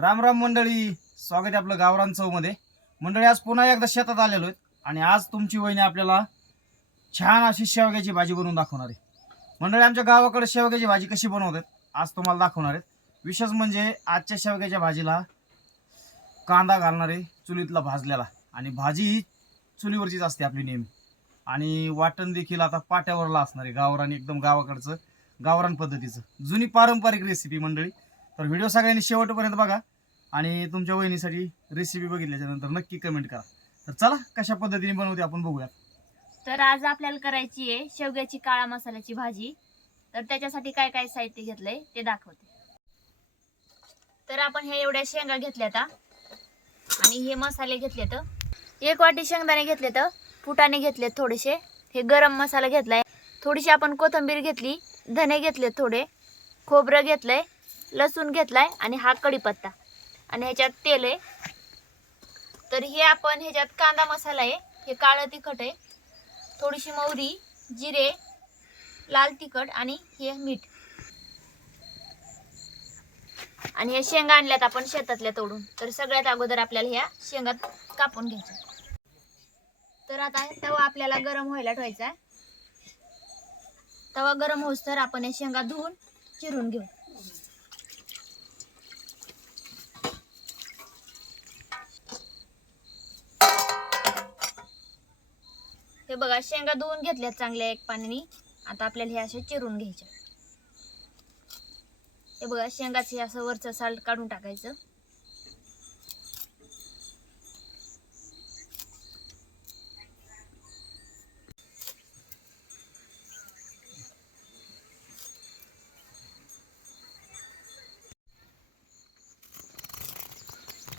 राम राम मंडळी स्वागत आहे आपलं गावरान चौमध्ये. मंडळी आज पुन्हा एकदा शेतात आलेलो आहेत आणि आज तुमची वहिनी आपल्याला छान अशी शेवग्याची भाजी बनवून दाखवणार आहे. मंडळी आमच्या गावाकडे शेवग्याची भाजी कशी बनवतात आज तुम्हाला दाखवणार आहेत. विशेष म्हणजे आजच्या शेवग्याच्या भाजीला कांदा घालणार आहे चुलीतला भाजलेला. आणि भाजी ही चुलीवरचीच असते आपली नेहमी. आणि वाटण देखील आता पाट्यावरला असणार आहे. गावरान एकदम गावाकडचं गावरान पद्धतीचं. जुनी पारंपरिक रेसिपी मंडळी. तर व्हिडिओ सगळ्यांनी शेवटपर्यंत बघा. आणि तुमच्या वहिनीसाठी रेसिपी बघितल्याच्या नंतर नक्की कमेंट करा. तर चला कशा पद्धतीने बनवते आपण बघूया तर आज आपल्याला करायची आहे शेवग्याची काळा मसाल्याची भाजी. तर त्याच्यासाठी काय काय साहित्य घेतलंय ते दाखवते. तर आपण हे एवढ्या शेंगा घेतल्या आणि हे मसाले घेतलेत. एक वाटी शेंगदाणे घेतलेत फुटाने फुटाणे थोडेसे. हे गरम मसाला घेतलाय. थोडीशी आपण कोथिंबीर घेतली धने घेतले थोडे खोबरं घेतलंय लसूण घेतलाय आणि हा कढीपत्ता. आणि ह्याच्यात तेल आहे. तर हे आपण ह्याच्यात कांदा मसाला आहे. हे काळं तिखट आहे. थोडीशी मोहरी जिरे लाल तिखट आणि हे मीठ. आणि ह्या शेंगा आणल्यात आपण शेतातल्या तोडून. तर सगळ्यात अगोदर आपल्याला ह्या शेंगा कापून घ्यायच्या. तर आता तवा आपल्याला गरम व्हायला ठेवायचा आहे. तवा गरम होस तर आपण या शेंगा धुवून चिरून घेऊ. हे बघा शेंगा धुवून घेतल्यात चांगल्या एक पाण्याने. आता आपल्याला हे असे चिरून घ्यायचे. हे बघा शेंगाचे असं वरचं साल्ट काढून टाकायचं.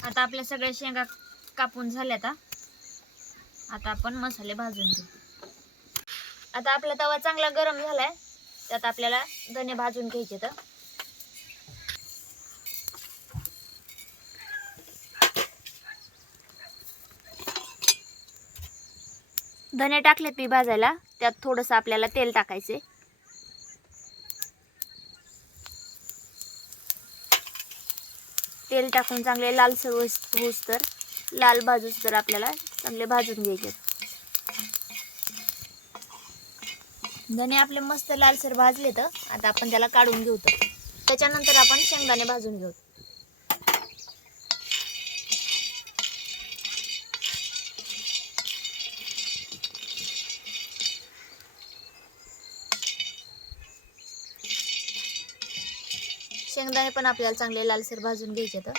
आता आपल्या सगळ्या शेंगा कापून झाल्या आता आता आपण मसाले भाजून घेऊ. आता आपला तवा चांगला गरम झालाय त्यात आपल्याला धने भाजून घ्यायचे तर. धने टाकलेत मी भाजायला त्यात थोडंसं आपल्याला तेल टाकायचे तेल टाकून चांगले लालसर होस होस तर लाल भाजूस तर आपल्याला चांगले भाजून घ्यायचे धने आपले मस्त लालसर भाजले तर आता आपण त्याला काढून घेऊ तर त्याच्यानंतर आपण शेंगदाणे भाजून घेऊ शेंगदाणे पण आपल्याला चांगले लालसर भाजून घ्यायचे तर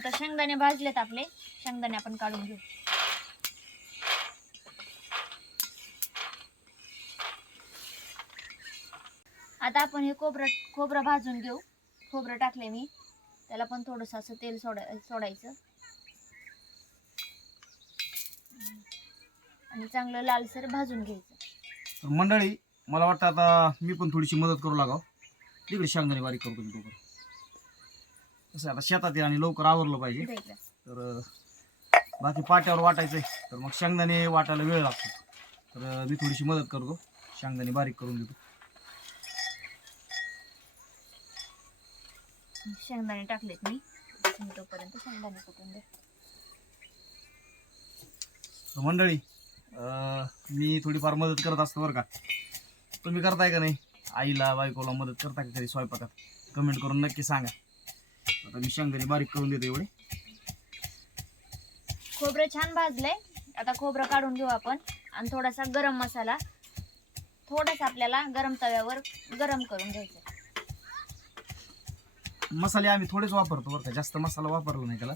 आता शेंगदाणे भाजलेत आपले. शेंगदाणे आपण काढून घेऊ. आता आपण हे खोबरं खोबरं भाजून घेऊ. खोबरं टाकले मी. त्याला पण थोडंसं असं तेल सोडा सोडायचं. आणि चांगलं लालसर भाजून घ्यायचं. मंडळी मला वाटतं आता मी पण थोडीशी मदत करू लागाव. तिकडे शेंगदाणे बारीक करतो मी कसं आता शेतात आहे आणि लवकर आवरलं पाहिजे. तर बाकी पाट्यावर वाटायचं आहे तर मग शेंगदाणे वाटायला वेळ लागतो. तर मी थोडीशी मदत करतो. शेंगदाणे बारीक करून देतो शेंगदाणे टाकलेत मी. तोपर्यंत शेंगदाणे कुटून दे. तर मंडळी मी थोडीफार मदत करत असतो बरं का. तुम्ही करताय का नाही? आईला बायकोला मदत करता का कधी? स्वयंपाकात? कमेंट करून नक्की सांगा. आता मी शेंगदाणे बारीक करून देतो एवढे. खोबरं छान भाजलंय. आता खोबरं काढून घेऊ आपण. आणि थोडासा गरम मसाला. थोडासा आपल्याला गरम तव्यावर गरम करून घ्यायचा. मसाले आम्ही थोडेच वापरतो बरं का. जास्त मसाला वापरला नाही त्याला.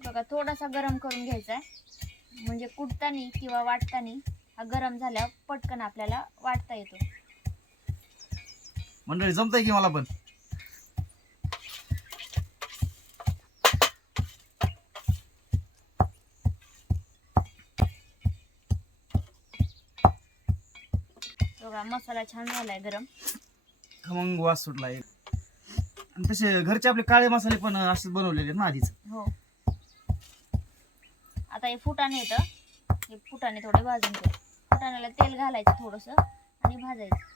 बघा थोडासा गरम करून घ्यायचा आहे. म्हणजे कुटतानी किंवा वाटतानी हा गरम झाल्यावर पटकन आपल्याला वाटता येतो. मंडळी जमतंय की मला पण? बघा मसाला छान झालाय गरम. खमंग वास सुटला एक आणि तसे घरचे आपले काळे मसाले पण असेच बनवलेले आहेत ना आधीच. हो. आता हे फुटाणे येतं हे. फुटाणे थोडे भाजून फुटाण्याला तेल घालायचं थोडंसं आणि भाजायचं.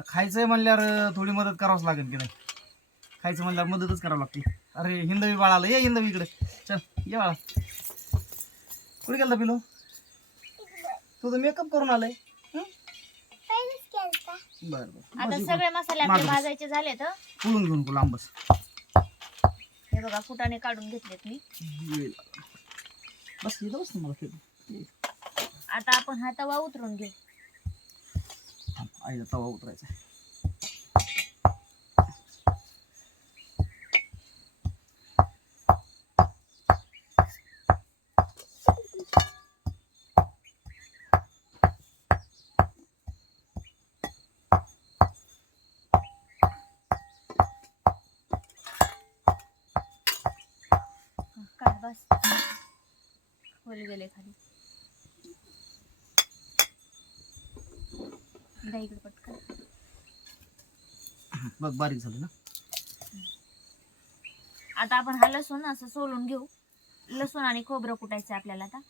आता खायचंय म्हणल्यावर थोडी मदत करावंच लागेल की नाही? खायचं म्हणल्यावर मदतच करावं लागते अरे हिंदवी बाळा आलं. ये हिंदवी इकडे. चल ये बाळा. कुठे गेलता पिलो? तुझं मेकअप करून आलंय. हं? बरं बरं. आता. सगळे मसाले आपले. भाजायचे झाले तर पुळून घेऊन तुला आंबस हे बघा फुटाणे काढून घेतलेत मी. बस मला. आता आपण हा तवा उतरून घेऊ. आईला तवा उतरायचा. बस. खोल गेले खाली. इकडे पटकन. बघ बारीक झालं ना. आता आपण हा लसूण असं सोलून घेऊ. लसूण आणि खोबरं कुटायचं आपल्याला आता.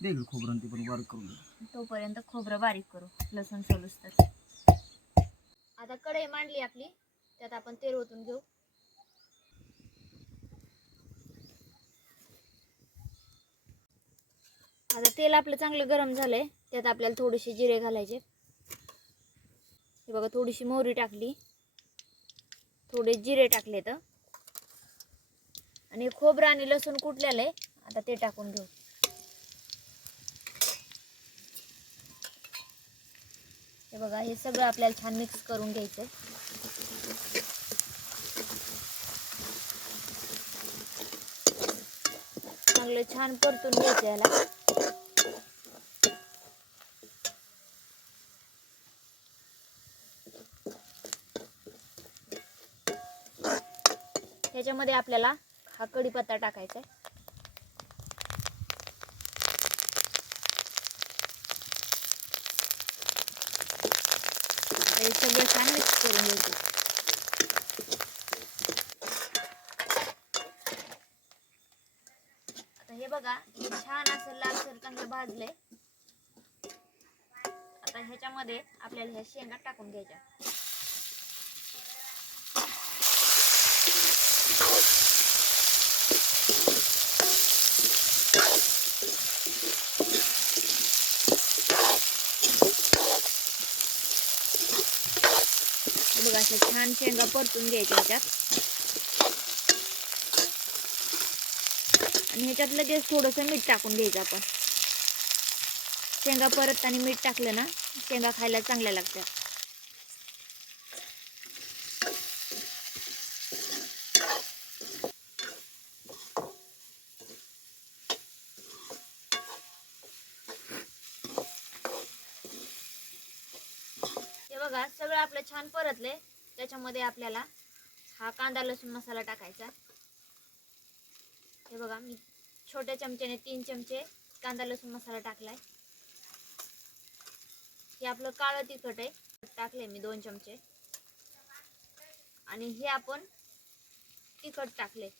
दे इकडे खोबरं आणि ते पण बारीक करून तोपर्यंत खोबरं बारीक करू. लसूण सोलूस तर. आता कढई मांडली आपली. त्यात आपण तेल ओतून घेऊ. आता तेल आपलं चांगलं गरम झालंय. त्यात आपल्याला थोडेसे जिरे घालायचे. हे बघा थोडीशी मोहरी टाकली. थोडे जिरे टाकले तर आणि खोबरं आणि लसूण कुटलेलं आहे. आता ते टाकून घेऊ. हे बघा हे सगळं आपल्याला छान मिक्स करून घ्यायचं चांगलं छान परतून घ्यायचं याला. त्याच्यामध्ये आपल्याला हा कढीपत्ता टाकायचा आहे. आता हे सगळं छान मिक्स करून घ्यायचं. आता हे बघा हे छान असं लालसर चांगलं भाजलंय. आता ह्याच्यामध्ये आपल्याला ह्या शेंगा टाकून घ्यायच्या. असं छान शेंगा परतून घ्यायच्या ह्याच्यात. आणि ह्याच्यात लगेच थोडंसं मीठ टाकून घ्यायचं आपण. शेंगा परतताना मीठ टाकलं ना शेंगा खायला चांगल्या लागतात हे बघा सगळं आपलं छान परतले त्याच्यामध्ये आपल्याला हा कांदा लसूण मसाला टाकायचा. हे बघा मी छोट्या चमच्याने तीन चमचे कांदा लसूण मसाला टाकलाय. हे आपलं काळं तिखट आहे. टाकले मी दोन चमचे. आणि हे आपण तिखट टाकले.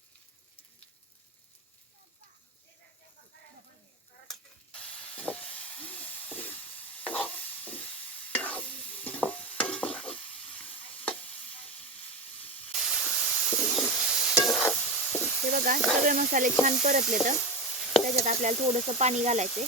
बघा सगळे मसाले छान परतले तर त्याच्यात आपल्याला थोडंसं पाणी घालायचे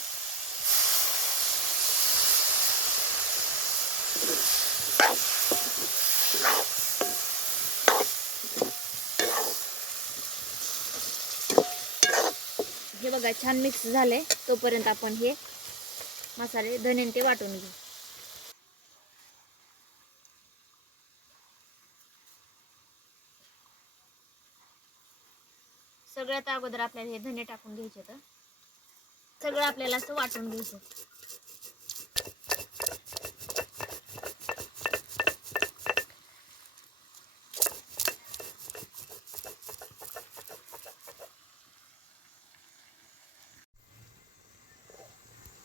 हे बघा छान मिक्स झाले तोपर्यंत आपण हे मसाले धने ते वाटून घेऊ. सगळ्यात अगोदर आपल्याला हे धने टाकून घ्यायचे तर. सगळं आपल्याला असं वाटून घ्यायचं.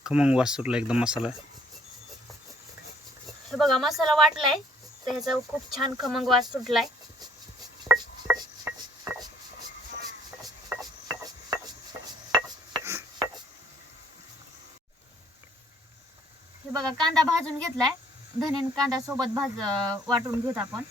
खमंग वास सुटला एकदम मसाला. हे बघा मसाला वाटलाय तर ह्याचा खूप छान खमंग वास सुटलाय. बघा कांदा भाजून घेतलाय. धने कांदा सोबत भाज वाटून घेत आपण.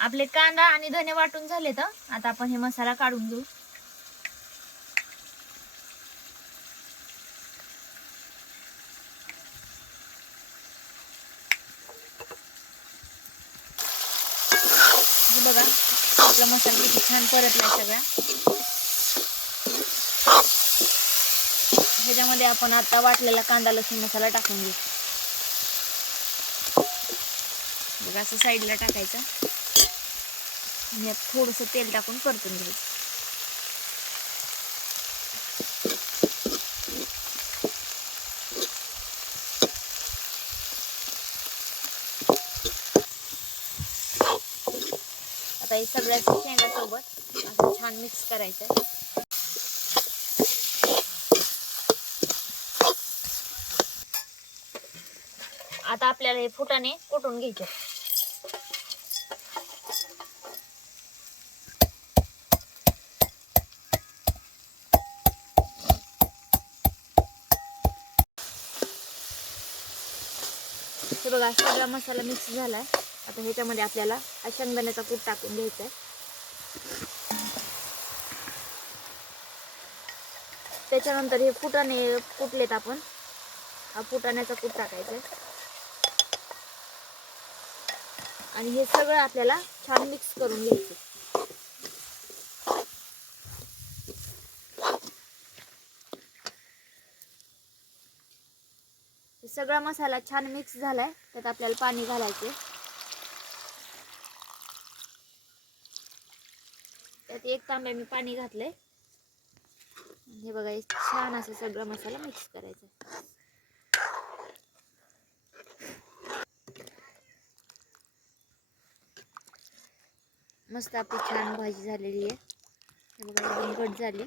आपले कांदा आणि धने वाटून झाले तर आता आपण हे मसाला काढून घेऊ. बघा आपला मसाला किती छान परतलाय सगळा. ह्याच्यामध्ये आपण आता वाटलेला कांदा लसूण मसाला टाकून घेऊ. बघा असं साईडला टाकायचं. मी यात थोडंसं तेल टाकून परतून घ्यायचं आता हे सगळ्याच शेंगासोबत असं छान मिक्स करायचं. आता आपल्याला हे फुटाने कुटून घ्यायचे. बघा सगळा मसाला मिक्स झालाय. आता ह्याच्यामध्ये आपल्याला हा शेंगदाण्याचा कूट टाकून घ्यायचा आहे. त्याच्यानंतर हे फुटाणे कुटलेत आपण. हा फुटाण्याचा कूट टाकायचा आहे. आणि हे सगळं आपल्याला छान मिक्स करून घ्यायचं सगळा मसाला छान मिक्स झालाय. त्यात आपल्याला पाणी घालायचे त्यात एक तांब्या मी पाणी घातलंय. हे बघा छान असं सगळा मसाला मिक्स करायचा. मस्त आपली छान भाजी झालेली आहे. हे बघा एकदम घट झाली.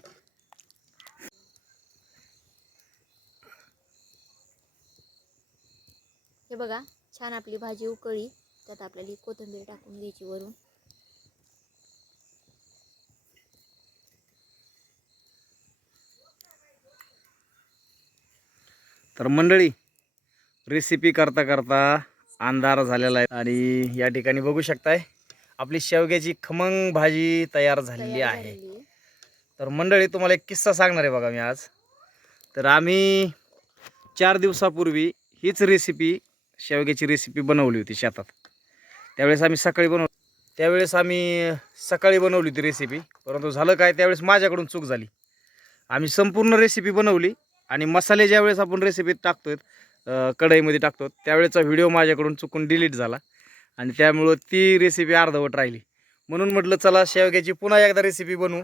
हे बघा छान आपली भाजी उकळी. त्यात आपल्याला कोथिंबीर टाकून घ्यायची वरून. तर मंडळी रेसिपी करता करता अंधार झालेला आहे. आणि या ठिकाणी बघू शकताय आपली शेवग्याची खमंग भाजी तयार झालेली आहे. तर मंडळी तुम्हाला एक किस्सा सांगणार आहे बघा मी आज. तर आम्ही चार दिवसापूर्वी हीच रेसिपी शेवग्याची रेसिपी बनवली होती शेतात. त्यावेळेस आम्ही सकाळी बनव त्यावेळेस आम्ही सकाळी बनवली होती रेसिपी परंतु झालं काय त्यावेळेस माझ्याकडून चूक झाली. आम्ही संपूर्ण रेसिपी बनवली आणि मसाले ज्यावेळेस आपण रेसिपीत टाकतोय कढईमध्ये टाकतो त्यावेळेचा व्हिडिओ माझ्याकडून चुकून डिलीट झाला. आणि त्यामुळं ती रेसिपी अर्धवट राहिली. म्हणून म्हटलं चला शेवग्याची पुन्हा एकदा रेसिपी बनवू.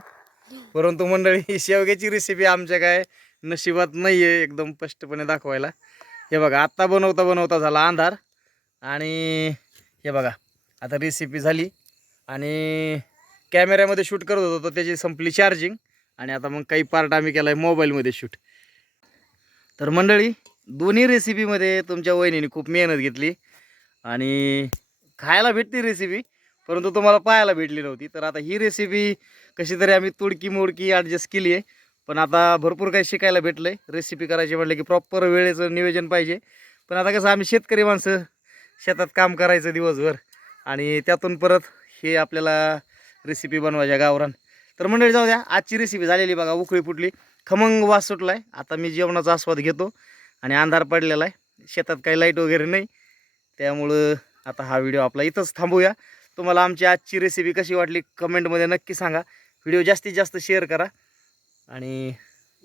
परंतु मंडळी ही शेवग्याची रेसिपी आमच्या काय नशिबात नाही आहे एकदम स्पष्टपणे दाखवायला. हे बघा आत्ता बनवता बनवता झाला अंधार. आणि हे बघा आता रेसिपी झाली. आणि कॅमेऱ्यामध्ये शूट करत होतो तर त्याची संपली चार्जिंग आणि आता मग काही पार्ट आम्ही केला आहे मोबाईलमध्ये शूट तर मंडळी दोन्ही रेसिपीमध्ये तुमच्या वहिनीने खूप मेहनत घेतली. आणि खायला भेटती रेसिपी परंतु तुम्हाला पाहायला भेटली नव्हती. तर आता ही रेसिपी कशी तरी आम्ही तुडकी मोडकी ॲडजस्ट केली आहे पण आता भरपूर काही शिकायला भेटलं आहे रेसिपी करायची म्हटलं की प्रॉपर वेळेचं नियोजन पाहिजे. पण आता कसं आम्ही शेतकरी माणसं शेतात काम करायचं दिवसभर आणि त्यातून परत हे आपल्याला रेसिपी बनवायच्या गावरान. तर मंडळी जाऊ द्या आजची रेसिपी झालेली बघा उकळी फुटली. खमंग वास सुटला आहे आता मी जेवणाचा आस्वाद घेतो आणि अंधार पडलेला आहे. शेतात काही लाइट वगैरे नाही. त्यामुळं आता हा व्हिडिओ आपला इथंच थांबूया. तुम्हाला आमची आजची रेसिपी कशी वाटली? कमेंटमध्ये नक्की सांगा. व्हिडिओ जास्तीत जास्त शेअर करा. आणि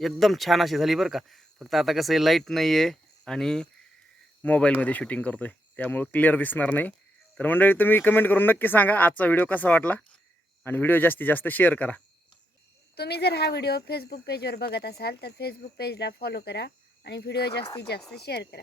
एकदम छान अशी झाली बरं का. फक्त आता कसं आहे लाइट नाही आहे आणि मोबाईलमध्ये शूटिंग करतो आहे त्यामुळं क्लिअर दिसणार नाही. तर मंडळी तुम्ही कमेंट करून नक्की सांगा आजचा व्हिडिओ कसा वाटला. आणि व्हिडिओ जास्तीत जास्त शेअर करा. तुम्ही जर हा व्हिडिओ फेसबुक पेजवर बघत असाल तर फेसबुक पेजला फॉलो करा आणि व्हिडिओ जास्तीत जास्त शेअर करा.